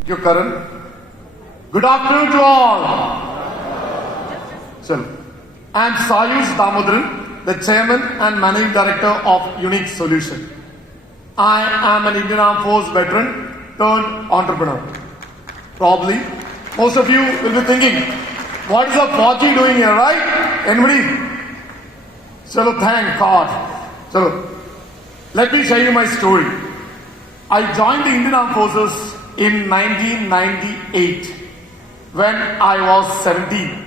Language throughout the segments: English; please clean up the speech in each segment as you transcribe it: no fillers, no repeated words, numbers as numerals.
Thank you, Karan. Good afternoon to all. So, I am Sayuj Damodharan, the Chairman and Managing Director of Unique Solution. I am an Indian Armed Force veteran turned entrepreneur. Probably, most of you will be thinking, what is a Fauji doing here, right? Anybody? Chalo, thank God. Chalo, let me share you my story. I joined the Indian Armed Forces in 1998 when I was 17.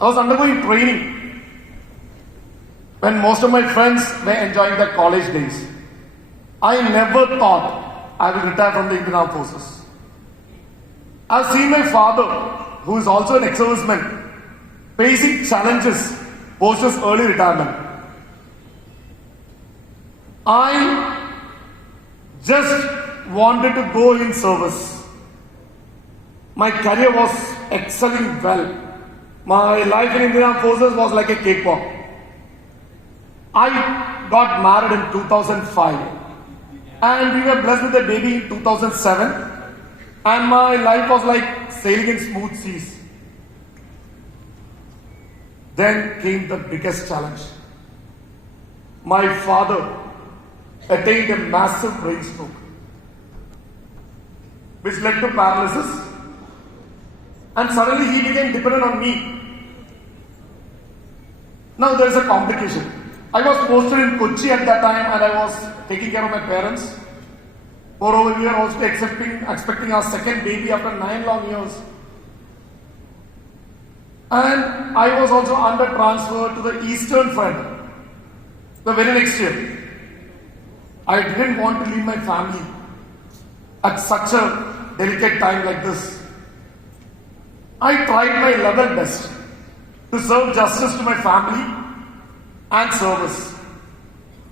I was undergoing training when most of my friends were enjoying their college days. I never thought I would retire from the Indian Armed Forces. I've seen my father, who is also an ex-serviceman, facing challenges post his early retirement. I just wanted to go in service. My career was excelling well. My life in Indian Armed Forces was like a cakewalk. I got married in 2005 and we were blessed with a baby in 2007, and my life was like sailing in smooth seas. Then came the biggest challenge. My father attained a massive brain stroke, which led to paralysis, and suddenly he became dependent on me. Now there is a complication. I was posted in Kochi at that time and I was taking care of my parents. Moreover, we were also expecting our second baby after 9 long years. And I was also under transfer to the Eastern Front the very next year. I didn't want to leave my family at such a delicate time like this. I tried my level best to serve justice to my family and service.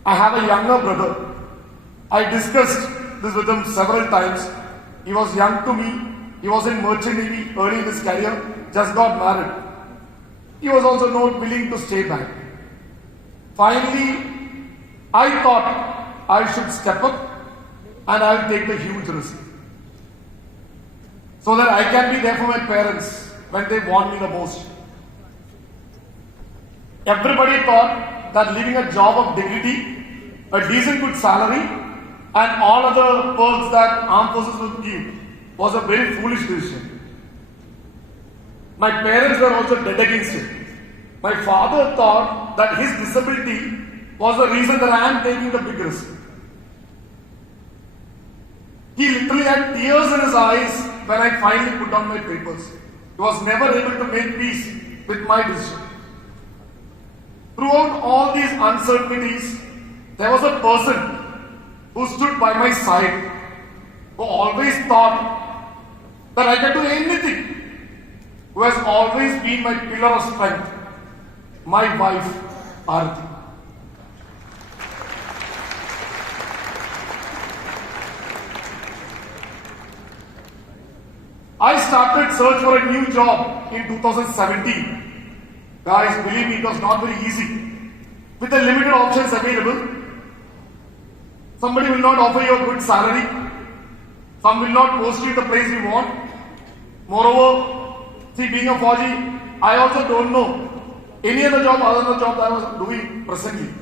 I have a younger brother. I discussed this with him several times. He was young to me. He was in Merchant Navy early in his career, just got married. He was also not willing to stay back. Finally, I thought I should step up and I'll take the huge risk so that I can be there for my parents when they want me the most. Everybody thought that leaving a job of dignity, a decent good salary, and all other perks that armed forces would give was a very foolish decision. My parents were also dead against it. My father thought that his disability was the reason that I am taking the big risk. He literally had tears in his eyes when I finally put down my papers. He was never able to make peace with my decision. Throughout all these uncertainties, there was a person who stood by my side, who always thought that I can do anything, who has always been my pillar of strength, my wife, Aarti. I started search for a new job in 2017. Guys, believe me, it was not very easy. With the limited options available, somebody will not offer you a good salary. Some will not post you the place you want. Moreover, see, being a Fauji, I also don't know any other job other than the job that I was doing presently.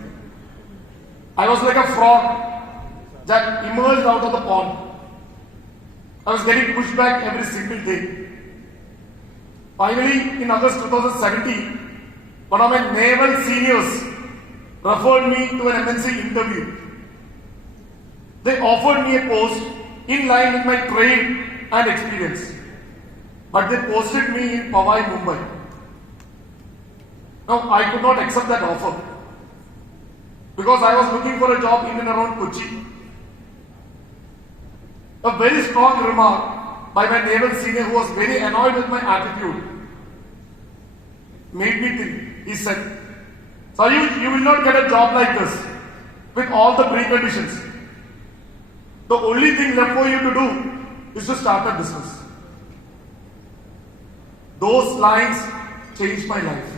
I was like a frog that emerged out of the pond. I was getting pushed back every single day. Finally, in August 2017, one of my naval seniors referred me to an MNC interview. They offered me a post in line with my trade and experience, but they posted me in Powai, Mumbai. Now, I could not accept that offer because I was looking for a job in and around Kochi. A very strong remark by my naval senior, who was very annoyed with my attitude, made me think. He said, Sayuj, you will not get a job like this with all the preconditions. The only thing left for you to do is to start a business. Those lines changed my life.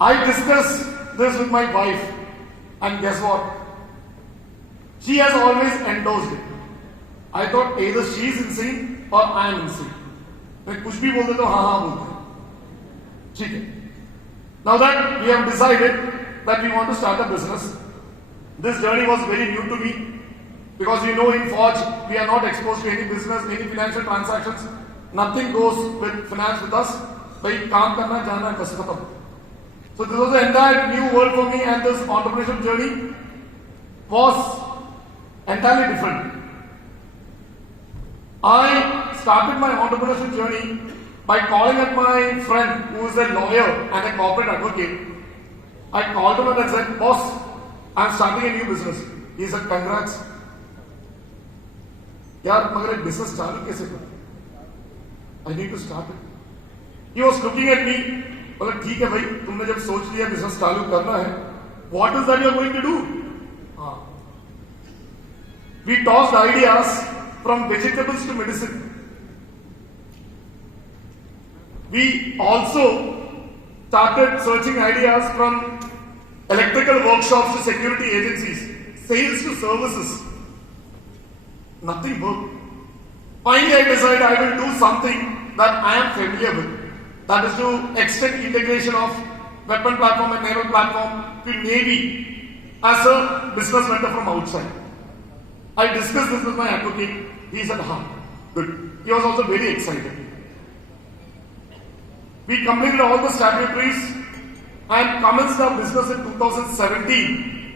I discussed this with my wife, and guess what? She has always endorsed it. I thought either she is insane or I am insane. मैं कुछ भी बोल देता हूँ हाँ बोलते हैं. ठीक है. Now that we have decided that we want to start a business, this journey was very new to me because you know in Forge we are not exposed to any business, any financial transactions. Nothing goes with finance with us. भाई काम करना जाना बस खत्म. So this was an entire new world for me, and this entrepreneurship journey was entirely different. I started my entrepreneurship journey by calling at my friend who is a lawyer and a corporate advocate. I called him and I said, "Boss, I am starting a new business." He said, "Congrats." यार मगर एक business चालू कैसे करूं? I need to start it. He was looking at me. बोला ठीक है भाई, तुमने जब सोच लिया business चालू करना है, what is that you are going to do? हाँ. We tossed ideas from vegetables to medicine. We also started searching ideas from electrical workshops to security agencies, sales to services. Nothing worked. Finally, I decided I will do something that I am familiar with. That is to extend integration of weapon platform and naval platform to Navy as a business vendor from outside. I discussed this with my advocate. He said, good. He was also very excited. We completed all the statutories and commenced our business in 2017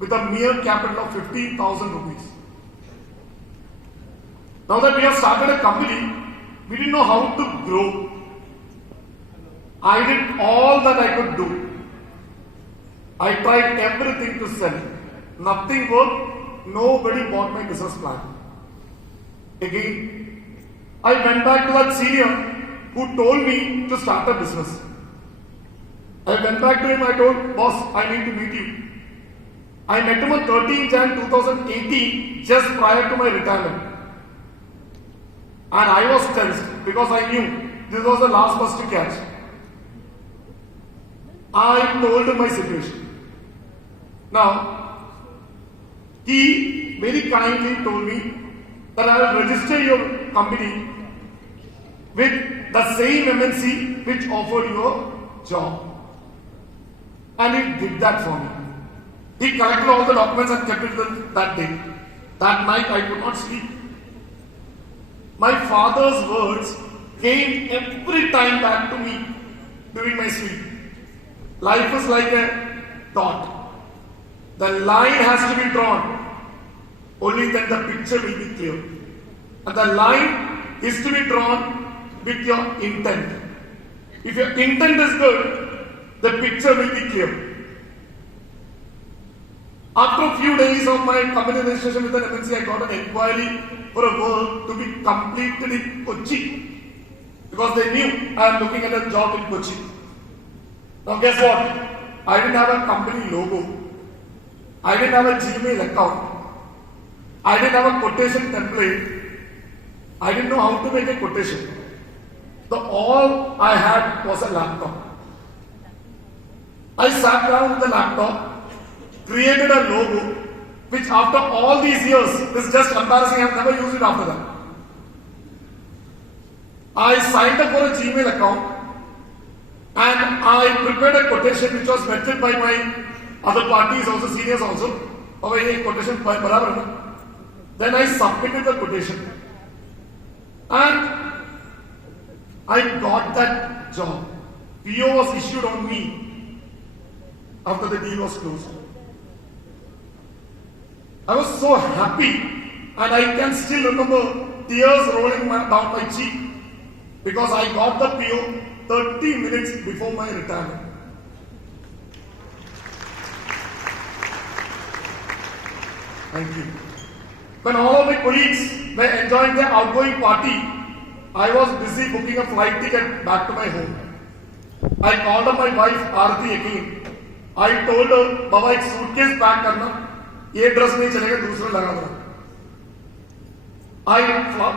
with a mere capital of 15,000 rupees. Now that we have started a company, we didn't know how to grow. I did all that I could do. I tried everything to sell. Nothing worked. Nobody bought my business plan. Again, I went back to that senior who told me to start a business. I went back to him, I told, "Boss, I need to meet you." I met him on 13 Jan 2018, just prior to my retirement. And I was tensed because I knew this was the last bus to catch. I told him my situation. Now, he very kindly told me that I will register your company with the same MNC which offered you a job. And he did that for me. He collected all the documents and kept it that day. That night I could not sleep. My father's words came every time back to me during my sleep. Life is like a dot. The line has to be drawn. Only then the picture will be clear. And the line is to be drawn with your intent. If your intent is good, the picture will be clear. After a few days of my company registration with an MNC, I got an inquiry for a work to be completed in Kochi. Because they knew I am looking at a job in Kochi. Now guess what? I didn't have a company logo. I didn't have a Gmail account. I didn't have a quotation template. I didn't know how to make a quotation. So all I had was a laptop. I sat down with the laptop, created a logo, which after all these years is just embarrassing. I've never used it after that. I signed up for a Gmail account and I prepared a quotation which was vetted by my other parties, also seniors also. Oh, a quotation by barabar. Then I submitted the quotation and I got that job. PO was issued on me after the deal was closed. I was so happy and I can still remember tears rolling down my cheek because I got the PO 30 minutes before my retirement. Thank you. When all of my colleagues were enjoying their outgoing party, I was busy booking a flight ticket back to my home. I called up my wife Aarti again. I told her, "Baba, एक suitcase pack करना, ये dress नहीं चलेगा, दूसरा लगा दो." I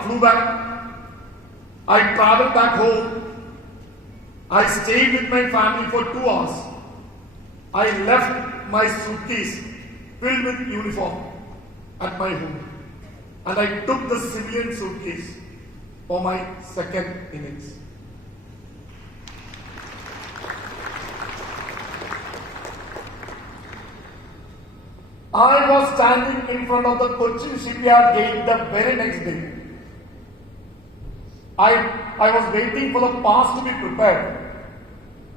flew back. I traveled back home. I stayed with my family for 2 hours. I left my suitcase filled with uniform at my home. and I took the civilian suitcase for my second innings. I was standing in front of the Cochin shipyard gate the very next day. I was waiting for the pass to be prepared.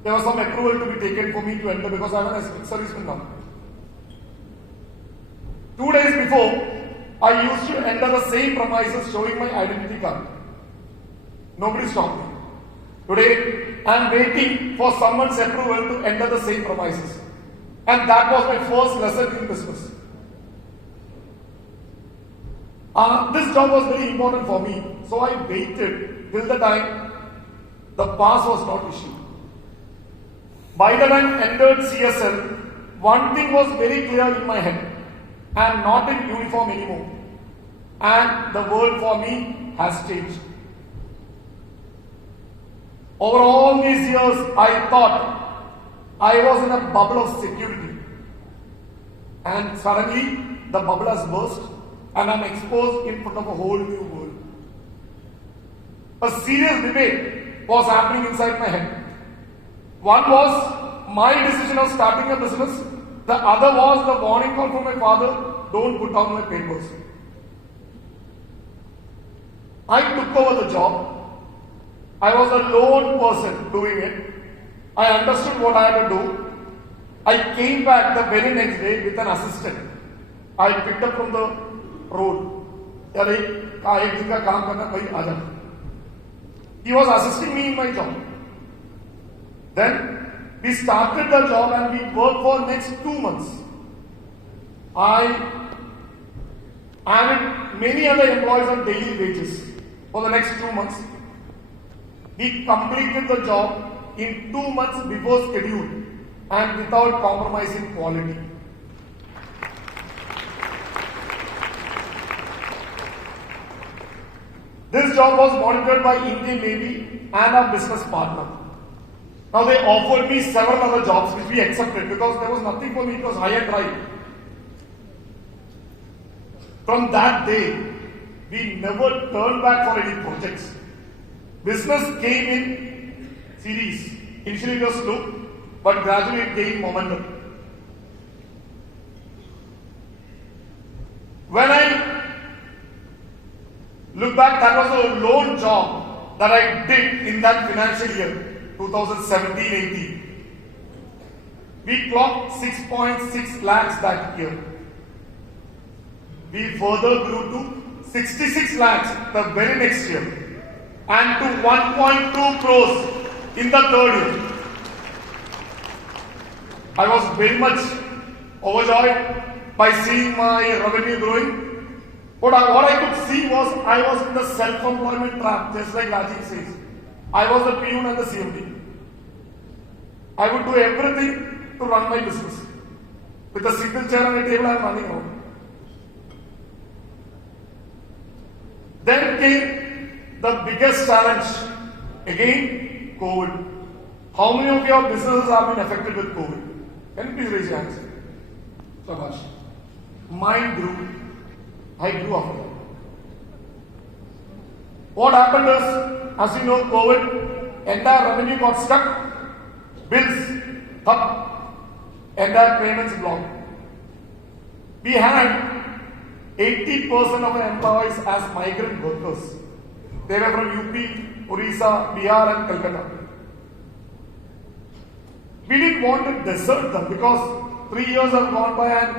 There was some approval to be taken for me to enter because I'm an ex-serviceman now. 2 days before, I used to enter the same premises showing my identity card. Nobody stopped me. Today, I'm waiting for someone's approval to enter the same premises. And that was my first lesson in business. This job was very important for me, so I waited till the time the pass was not issued. By the time I entered CSL, one thing was very clear in my head. I am not in uniform anymore. And the world for me has changed. Over all these years, I thought I was in a bubble of security. And suddenly, the bubble has burst and I'm exposed in front of a whole new world. A serious debate was happening inside my head. One was my decision of starting a business. The other was the warning call from my father, don't put down my papers. I took over the job. I was a lone person doing it. I understood what I had to do. I came back the very next day with an assistant. I picked up from the road. He was assisting me in my job. Then we started the job and we worked for next 2 months. I added many other employees on daily wages for the next 2 months. We completed the job in 2 months before schedule and without compromising quality. This job was monitored by Indian Navy and our business partner. Now they offered me several other jobs which we accepted because there was nothing for me, it was high and dry. From that day, we never turned back for any projects. Business came in series. Initially it was slow, but gradually it gained momentum. When I look back, that was a lone job that I did in that financial year, 2017-18. We clocked 6.6 lakhs that year. We further grew to 66 lakhs the very next year and to 1.2 crores in the third year. I was very much overjoyed by seeing my revenue growing. But what I could see was I was in the self-employment trap, just like Rajiv says. I was the peon and the CMD. I would do everything to run my business. With a single chair on a table, I am running around. Then came the biggest challenge. Again, COVID. How many of your businesses have been affected with COVID? Can you please raise your hands? So much. Mine grew. I grew after that. What happened is, as you know, COVID, entire revenue got stuck, bills up, entire payments blocked. We had 80% of our employees as migrant workers. They were from UP, Orissa, Bihar and Calcutta. We didn't want to desert them because 3 years have gone by and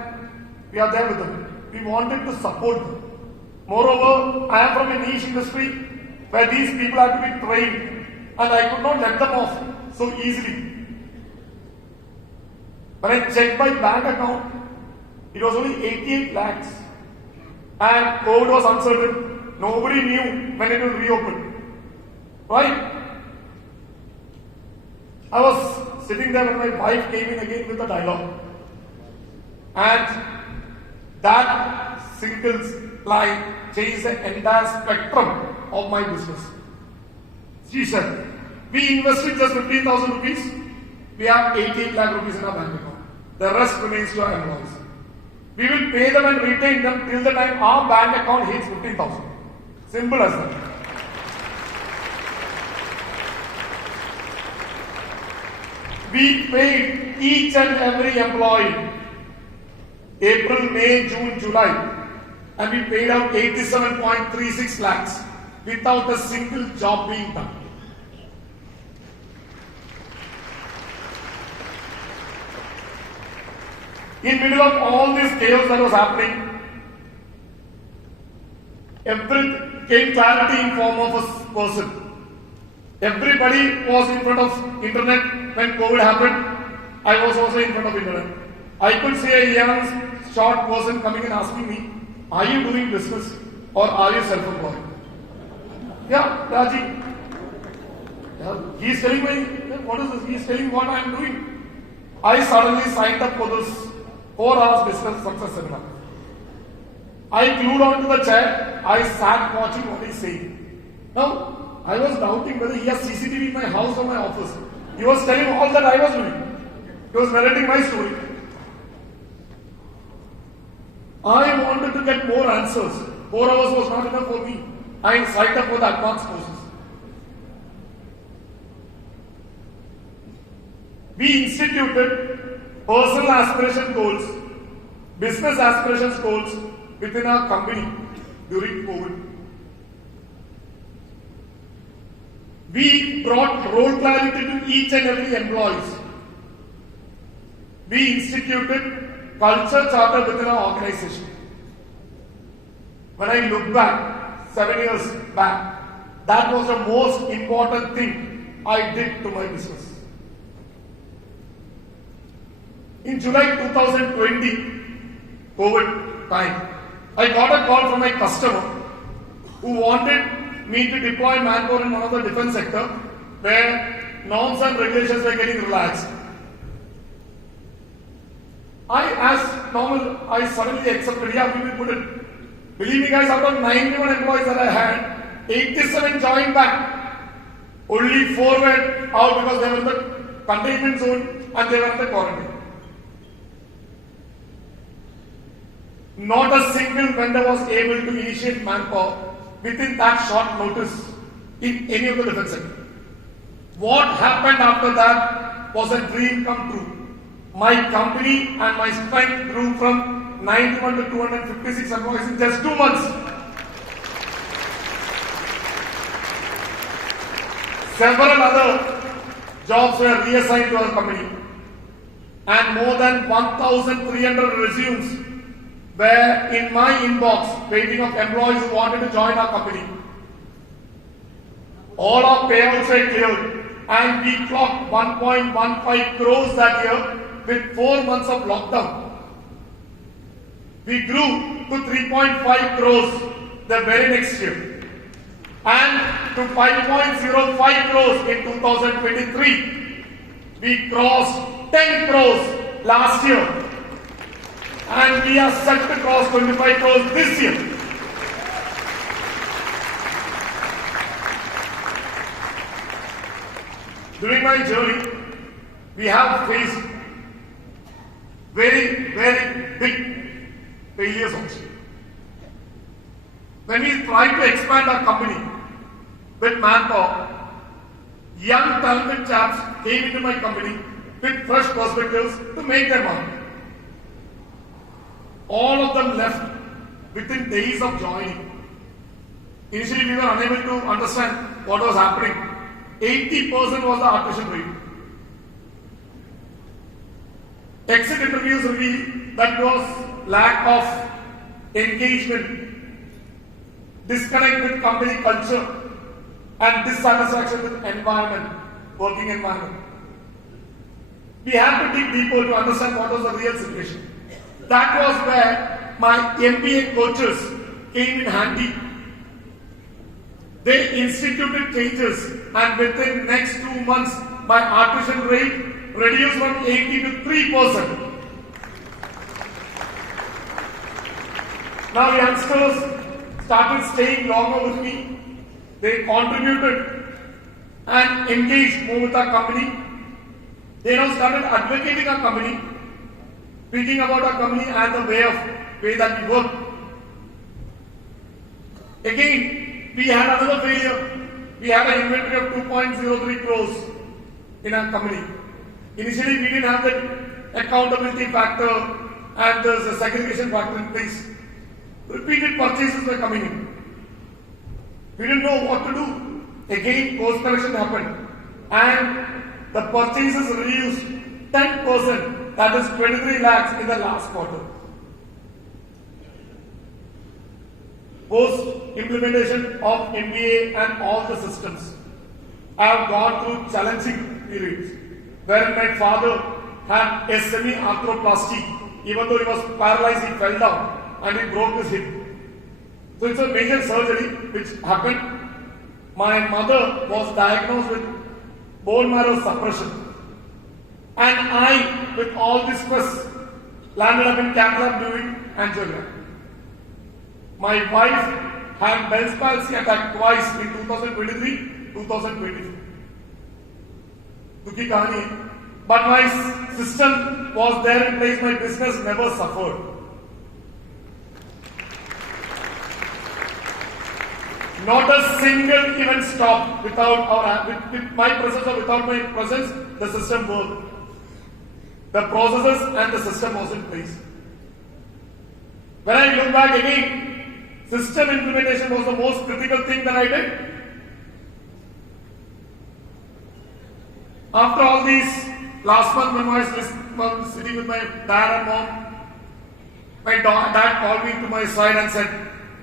we are there with them. We wanted to support them. Moreover, I am from a niche industry where these people have to be trained and I could not let them off so easily. When I checked my bank account, it was only 88 lakhs and COVID was uncertain. Nobody knew when it will reopen. Right? I was sitting there when my wife came in again with a dialogue. And that single line changed the entire spectrum of my business. She said, we invested just 15,000 rupees. We have 88 lakh rupees in our bank account. The rest remains to our employees. We will pay them and retain them till the time our bank account hits 15,000. Simple as that. We paid each and every employee April, May, June, July, and we paid out 87.36 lakhs without a single job being done. In middle of all this chaos that was happening, every came clarity in form of a person. Everybody was in front of internet when COVID happened. I was also in front of internet. I could see a young, short person coming and asking me, "Are you doing business or are you self-employed?" Yeah, Raji. Yeah, he is telling me, what is this? He is telling what I am doing. I suddenly signed up for this 4 hours business success seminar. I glued onto the chair. I sat watching what he's saying. Now, I was doubting whether he has CCTV in my house or my office. He was telling all that I was doing. He was narrating my story. I wanted to get more answers. 4 hours was not enough for me. I signed up for the advanced courses. We instituted personal aspiration goals, business aspirations goals within our company during COVID. We brought role clarity to each and every employees. We instituted culture charter within our organization. When I look back, 7 years back, that was the most important thing I did to my business. In July 2020, COVID time, I got a call from my customer who wanted me to deploy manpower in one of the defense sector where norms and regulations were getting relaxed. As normal, I suddenly accepted, yeah, we will put it. Believe me guys, out of 91 employees that I had, 87 joined back. Only 4 were out because they were in the containment zone and they were in the quarantine. Not a single vendor was able to initiate manpower within that short notice in any of the defense sector. What happened after that was a dream come true. My company and my strength grew from 91 to 256 employees in just 2 months. Several other jobs were reassigned to our company, and more than 1,300 resumes were in my inbox waiting of employees who wanted to join our company. All our payouts were cleared and we clocked 1.15 crores that year with 4 months of lockdown. We grew to 3.5 crores the very next year and to 5.05 crores in 2023. We crossed 10 crores last year. And we are set to cross 25 crores this year. During my journey, we have faced very, very big failures also. When we tried to expand our company with manpower, young talented chaps came into my company with fresh perspectives to make their mark. All of them left within days of joining. Initially, we were unable to understand what was happening. 80% was the attrition rate. Exit interviews revealed that there was lack of engagement, disconnect with company culture, and dissatisfaction with environment, working environment. We had to dig deeper to understand what was the real situation. That was where my MBA coaches came in handy. They instituted changes and within next 2 months my attrition rate reduced from 80 to 3%. Now youngsters started staying longer with me. They contributed and engaged more with our company. They now started advocating our company. speaking about our company and the way that we work. Again, we had another failure. We had an inventory of 2.03 crores in our company. Initially, we didn't have the accountability factor and there's a segregation factor in place. Repeated purchases were coming in. We didn't know what to do. Again, course correction happened and the purchases reduced 10%, that is 23 lakhs in the last quarter. Post implementation of MBA and all the systems, I have gone through challenging periods where my father had a semi-arthroplasty. Even though he was paralyzed, he fell down and he broke his hip. So it's a major surgery which happened. My mother was diagnosed with bone marrow suppression. And I, with all this stress, landed up in cath lab doing angiogram. My wife had Bell's palsy attack twice in 2023, 2024. Dukhi kahani hai. But my system was there in place, my business never suffered. Not a single event stopped without with my presence or without my presence, the system worked. The processes and the system was in place. When I look back again, system implementation was the most critical thing that I did. After all these, last month when I was sitting with my dad and mom, my dad called me to my side and said,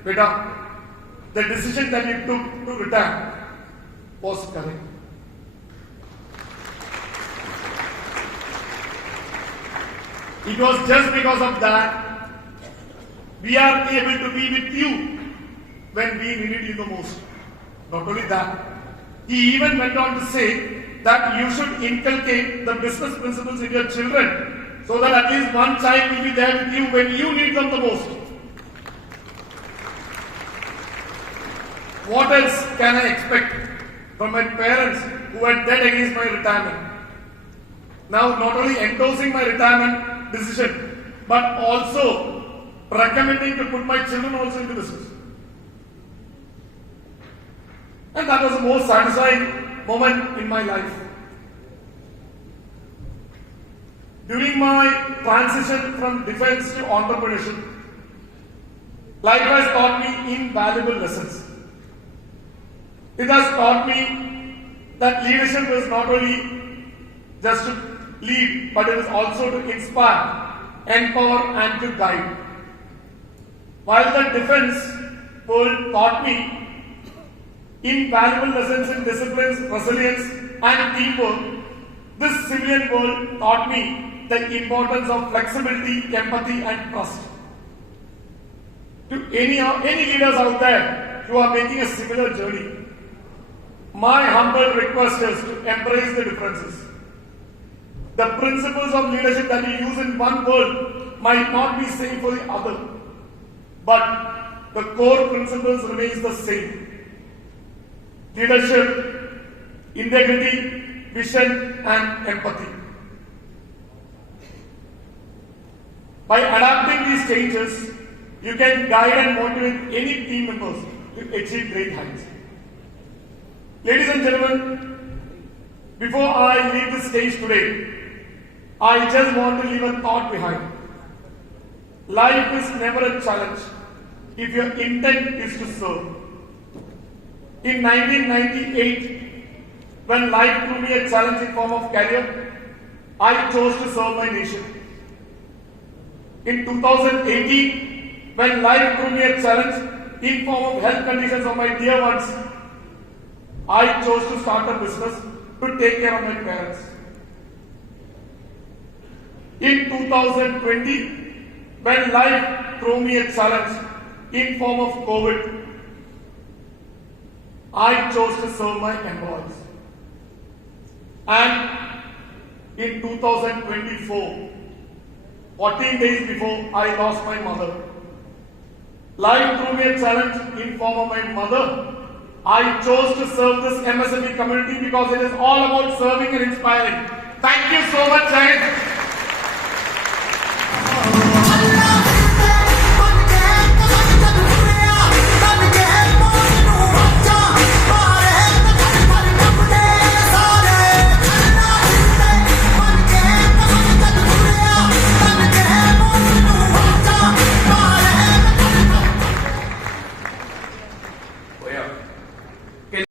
"Beta, the decision that you took to retire was correct." It was just because of that we are able to be with you when we needed you the most. Not only that, he even went on to say that you should inculcate the business principles in your children so that at least one child will be there with you when you need them the most. What else can I expect from my parents who are dead against my retirement? Now not only endorsing my retirement decision, but also recommending to put my children also into business. And that was the most satisfying moment in my life. During my transition from defense to entrepreneurship, life has taught me invaluable lessons. It has taught me that leadership is not only just to lead, but it is also to inspire, empower, and to guide. While the defense world taught me invaluable lessons in disciplines, resilience, and teamwork, this civilian world taught me the importance of flexibility, empathy, and trust. To any leaders out there who are making a similar journey, my humble request is to embrace the differences. The principles of leadership that we use in one world might not be same for the other, but the core principles remains the same. Leadership, integrity, vision, and empathy. By adapting these changes, you can guide and motivate any team members to achieve great heights. Ladies and gentlemen, before I leave the stage today, I just want to leave a thought behind. Life is never a challenge if your intent is to serve. In 1998, when life threw me a challenging form of career, I chose to serve my nation. In 2018, when life threw me a challenge in form of health conditions of my dear ones, I chose to start a business to take care of my parents. In 2020, when life threw me a challenge in form of COVID, I chose to serve my employees. And in 2024, 14 days before I lost my mother, life threw me a challenge in form of my mother. I chose to serve this MSME community because it is all about serving and inspiring. Thank you so much, Sayuj.